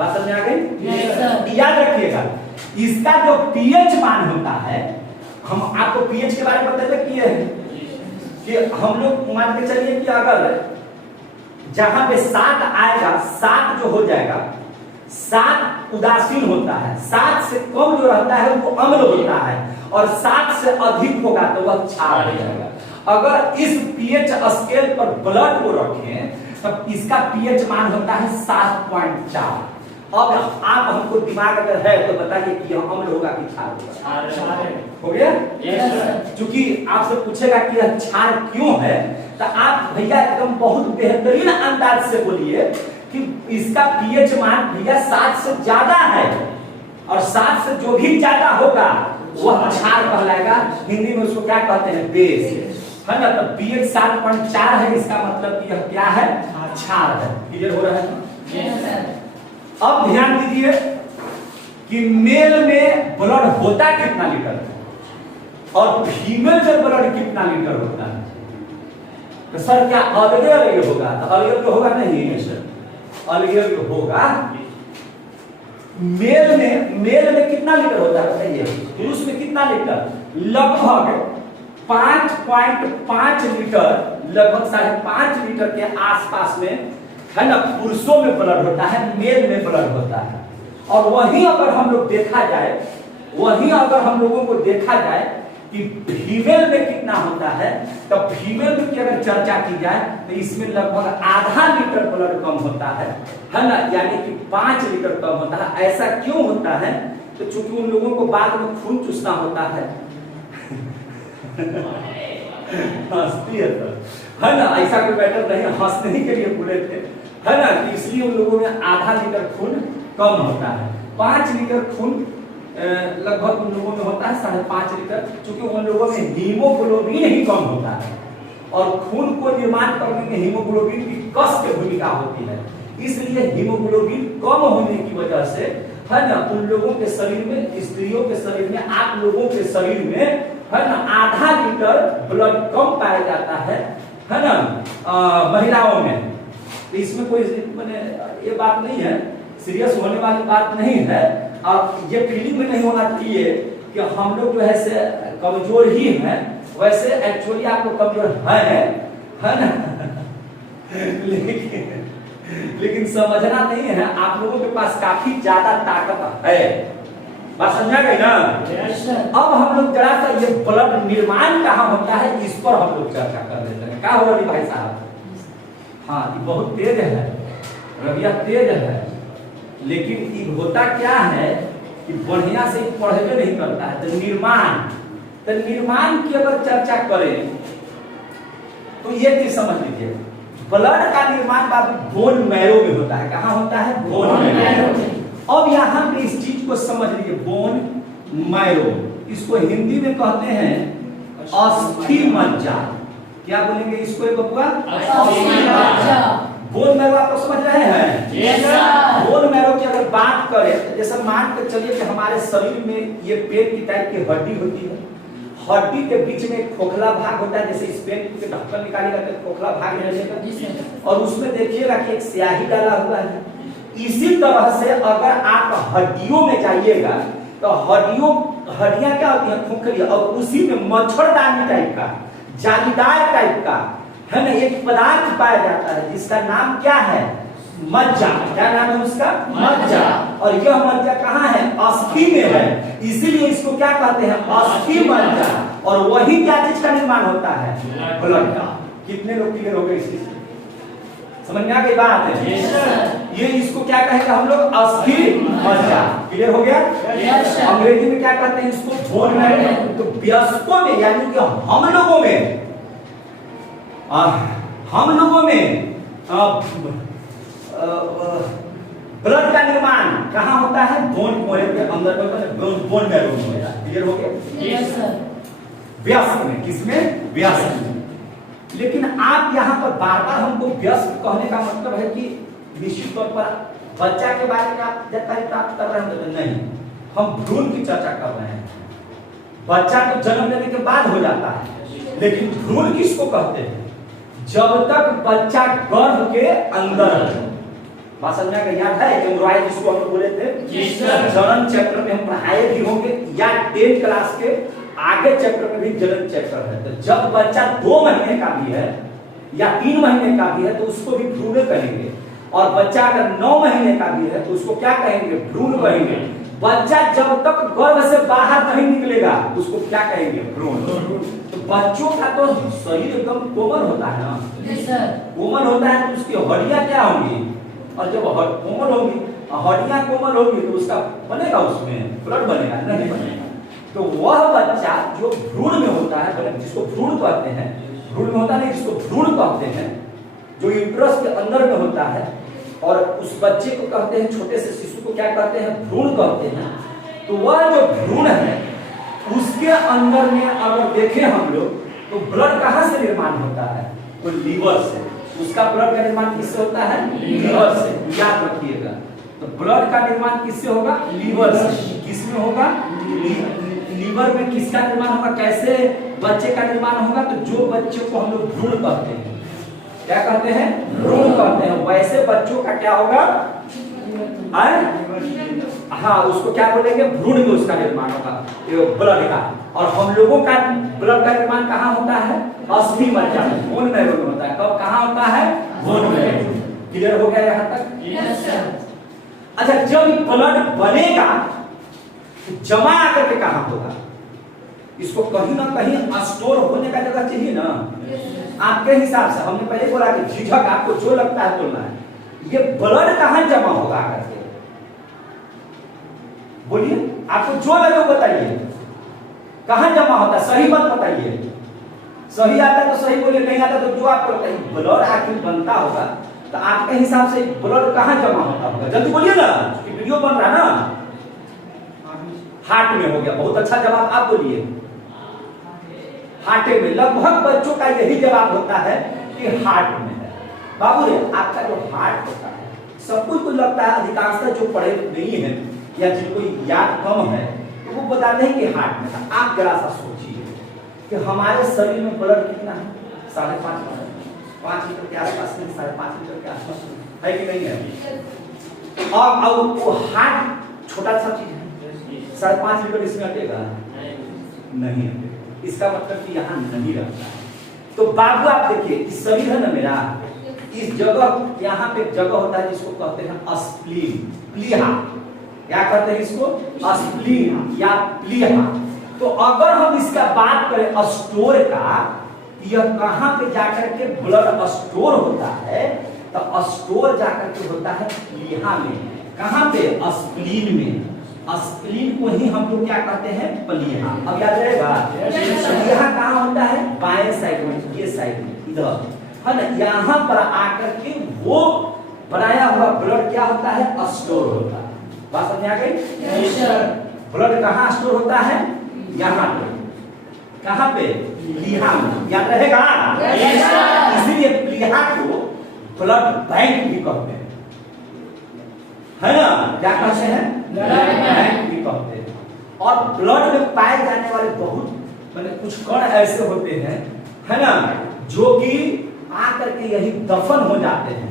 बात समझ आ गई? Yes sir. याद रखिएगा इसका जो पीएच मान होता है, हम आपको पीएच के बारे में बताते किए हैं कि हम लोग मान के चलिए कि अगर जहां पे 7 आएगा, 7 जो हो जाएगा, 7 उदासीन होता है, 7 से कम जो रहता है वो अम्ल होता है, और 7 से अधिक होगा तो वह क्षार हो जाएगा। अगर इस पीएच स्केल पर ब्लड को रखें तब इसका पीएच मान होता है 7.4। अब आप हमको दिमाग अगर है तो बताइए कि यह अम्ल होगा कि क्षार होगा? हो गया? Yes sir. क्योंकि आपसे पूछेगा कि यह क्षार क्यों है, तो आप भैया एकदम बहुत बेहतरीन अंदाज से बोलिए कि इसका पीएच मान भैया 7 से ज्यादा है, और 7 से जो भी ज्यादा होगा वह क्षार कहलाएगा। हिंदी में उसको क्या कहते हैं? बेस, है ना? तो पीएच 7.4 है, इसका मतलब कि यह क्या है? क्षार है। क्लियर हो रहा है? Yes sir. अब ध्यान दीजिए कि मेल में ब्लड होता कितना लीटर है और फीमेल में ब्लड कितना लीटर होता है। तो सर क्या अलग अलग होगा? तो अलग तो होगा नहीं सर, अलग तो होगा। मेल में कितना लीटर होता है बताइए? पुरुष में कितना लीटर? लगभग 5.5 लीटर, लगभग 5.5 लीटर के आसपास में, है ना, पुरुषों में ब्लड होता है, मेल में ब्लड होता है। और वहीं अगर हम लोग देखा जाए, वहीं अगर हम लोगों को देखा जाए कि फीमेल में कितना होता है, तो फीमेल में की अगर चर्चा की जाए तो इसमें लगभग आधा लीटर ब्लड कम होता है ना, यानी कि 5 लीटर कम होता है। ऐसा क्यों होता है? तो चूंकि उन लोगों को बाद में खून चूसना होता है। हंसती है तो, है ना, ऐसा कोई मैटर नहीं, हंसने ही के लिए बोले थे, है ना, कि इसलिए उन लोगों में आधा लीटर खून कम होता है। 5 लीटर खून लगभग उन लोगों में होता है 5.5 लीटर, क्योंकि उन लोगों में हीमोग्लोबिन ही कम होता है, और खून को निर्माण करने में हीमोग्लोबिन की कस की भूमिका होती है। इसलिए हीमोग्लोबिन कम होने की वजह से, है ना, उन लोगों के शरीर में, स्त्रियों के शरीर में, आप लोगों के शरीर में, है ना, आधा लीटर ब्लड कम पाया जाता है ना, महिलाओं में। तो इसमें कोई मैंने ये बात नहीं है, सीरियस होने वाली बात नहीं है, और ये फीलिंग भी नहीं होना चाहिए कि हम लोग जो है से कमजोर ही हैं। वैसे एक्चुअली आप लोग कमजोर है ना। लेकिन समझना नहीं है, आप लोगों के पास काफी ज्यादा ताकत है। बात समझा गई ना? Yes sir. अब हम लोग जरा सा ये ब्लड निर्माण कहाँ होता है इस पर हम लोग चर्चा कर लेते हैं। क्या हो रही भाई साहब? हाँ, ये बहुत तेज है, रबिया तेज है, लेकिन ये होता क्या है कि बढ़िया से पढ़ने नहीं करता है। तो निर्माण की अगर चर्चा करें तो ये चीज समझ लीजिए, ब्लड का निर्माण बाबू बोन मैरो में होता है। कहाँ होता है? बोन मैरो में। अब यहाँ पे इस चीज को समझ लीजिए, बोन मैरो, इसको हिंदी में कहते हैं अस्थि मज्जा। क्या बोलेंगे इसको बबुआ? अस्थि मज्जा। बोन मैरो आप लोग समझ रहे हैं? Yes sir. बोन मैरो की अगर बात करें, जैसे मान के चलिए कि हमारे शरीर में ये पेट की टाइप की हड्डी होती है, हड्डी के बीच में एक खोखला भाग होता है, जैसे इस पेट के ढक्कन निकालेगा तो खोखला भाग रहेगा, और उसमें देखिएगा कि एक स्याही डाला हुआ है। इसी तरह से अगर आप हड्डियों में जाइएगा तो हड्डियां क्या होती है? खोखली, और उसी में मच्छरदानी टाइप का, जालीदार टाइप का, है ना, एक पदार्थ पाया जाता है जिसका नाम क्या है? मज्जा। क्या नाम है उसका? मज्जा। और यह मज्जा कहाँ है? अस्थि में है, इसीलिए इसको क्या कहते हैं? अस्थि मज्जा। और वही क्या चीज का निर्माण होता है? ब्लड का। कितने लोग क्लियर हो गए इस चीज? समझ में आ गई बात है? Yes sir. ये इसको क्या कहेंगे हम लोग? अस्थि मज्जा। क्लियर हो गया? Yes sir. अंग्रेजी में क्या कहते हैं इसको? Bone marrow. तो वयस्कों में, यानी कि हम लोगों में ब्लड का निर्माण कहाँ होता है? बोन मैरो के अंदर, बोन मैरो में होता है। क्लियर हो गया? Yes sir. वयस्क में, किसमें? वयस्क में। लेकिन आप यहाँ पर बार बार हमको वयस्क कहने का मतलब है कि निश्चित तौर पर बच्चा के बारे में आप जानकारी प्राप्त कर रहे हैं? नहीं, हम भ्रूण की चर्चा कर रहे हैं। बच्चा तो जन्म लेने के बाद हो जाता है, लेकिन भ्रूण किसको कहते हैं? जब तक बच्चा गर्भ के अंदर है, बात समझ में याद है एम्ब्रॉयडरी जिसको हम लोग बोले थे जी सर। जनन चैप्टर में हम पढ़ाए भी होंगे या 10th क्लास के आगे चैप्टर में भी जनन चैप्टर है। तो जब बच्चा 2 महीने का भी है या 3 महीने का भी है तो उसको भी भ्रूण कहेंगे, और बच्चा अगर 9 महीने का भी है तो उसको क्या कहेंगे? भ्रूण कहेंगे। बच्चा जब तक गर्भ से बाहर नहीं निकलेगा उसको क्या कहेंगे? भ्रूण। तो बच्चों का तो शरीर एकदम कोमल होता है ना, जी सर। कोमल होता है तो उसकी हड्डियां क्या होंगी, और जब कोमल होगी हड्डियां कोमल होगी तो उसका बनेगा, उसमें ब्लड बनेगा? नहीं बनेगा। तो वह बच्चा जो भ्रूण में होता है, जिसको भ्रूण कहते हैं, भ्रूण में होता नहीं जिसको भ्रूण कहते हैं, जो यूट्रस के अंदर में होता है, और उस बच्चे को कहते हैं, छोटे से शिशु को क्या कहते हैं? भ्रूण कहते हैं। तो वह जो भ्रूण है उसके अंदर में अगर देखें हम लोग तो ब्लड कहाँ से निर्माण होता है? तो लीवर से। उसका ब्लड का निर्माण किससे होता है? लीवर से। याद रखिएगा। तो ब्लड का निर्माण किससे होगा? लीवर से। किसमें होगा? लीवर में। किसका निर्माण होगा? कैसे बच्चे का निर्माण होगा? तो जो बच्चे को हम लोग भ्रूण कहते हैं, क्या कहते हैं? भ्रूण कहते हैं, वैसे बच्चों का क्या होगा? हाँ, उसको क्या बोलेंगे? भ्रूण में उसका निर्माण होगा ब्लड का। और हम लोगों का ब्लड का निर्माण कहाँ होता है? अस्थि मज्जा में, बोन मैरो में होता है। कब कहाँ होता है? Bone marrow. क्लियर हो गया यहाँ तक? Yes sir. अच्छा, जब ब्लड बनेगा जमा आकर के कहाँ होगा? इसको कहीं ना कहीं स्टोर होने का जगह चाहिए ना। आपके हिसाब से हमने पहले बोला कि झिझक आपको जो लगता है बोलना है, ये ब्लड कहाँ जमा होगा आकर के? बोलिए, आपको जो लगे वो बताइए, कहाँ जमा होता है? सही मत बताइए। सही आता तो सही बोलिए, नहीं आता तो जो आपको लगता है ब्लड आखिर बनता होगा, तो आपके हिसाब से ब्लड कहाँ जमा होता होगा? जल्दी बोलिए ना, वीडियो बन रहा है ना। हार्ट में हो गया। बहुत अच्छा जवाब, आप बोलिए हार्ट में। लगभग बच्चों का यही जवाब होता है कि हार्ट में है। बाबू रे, आपका जो हार्ट होता है, सब कुछ को लगता है, अधिकांशतः जो पढ़े नहीं है या जिनको याद कम है तो वो बताते हैं कि हार्ट में है। आप जरा सा सोचिए कि हमारे शरीर में ब्लड कितना है? 5.5 लीटर के आसपास में, 5.5 लीटर के आसपास है कि नहीं है? और वो हार्ट छोटा सा चीज है, 5.5 लीटर इसमें हटेगा? नहीं हटेगा। इसका मतलब कि यहाँ नहीं रहता है। तो बाबू आप देखिए, इस शरीर है ना मेरा, इस जगह यहाँ पे जगह होता है जिसको कहते हैं स्प्लीन, प्लीहा। क्या कहते हैं इसको? स्प्लीन या प्लीहा। तो अगर हम इसका बात करें स्टोर का, यह कहाँ पे जाकर के ब्लड स्टोर होता है? तो स्टोर जाकर के होता है प्लीहा में। कहाँ पे? स्प्लीन में। स्प्लीन को ही हम लोग क्या कहते हैं? प्लीहा। अब याद रहेगा? प्लीहा कहाँ होता है? बाएं साइड में, ये साइड में, इधर है ना। यहाँ पर आकर के वो बनाया हुआ ब्लड क्या होता है? स्टोर होता है। बात समझ आ गई? Yes sir. ब्लड कहाँ स्टोर होता है? यहाँ पे। कहाँ पे? प्लीहा में। याद रहेगा? Yes sir. इसीलिए प्लीहा को ब्लड बैंक भी कहते हैं, है ना। क्या कहते हैं? ब्लड बैंक भी कहते हैं। और ब्लड में पाए जाने वाले बहुत कुछ कण ऐसे होते हैं, है ना, जो कि आकर के यही दफन हो जाते हैं।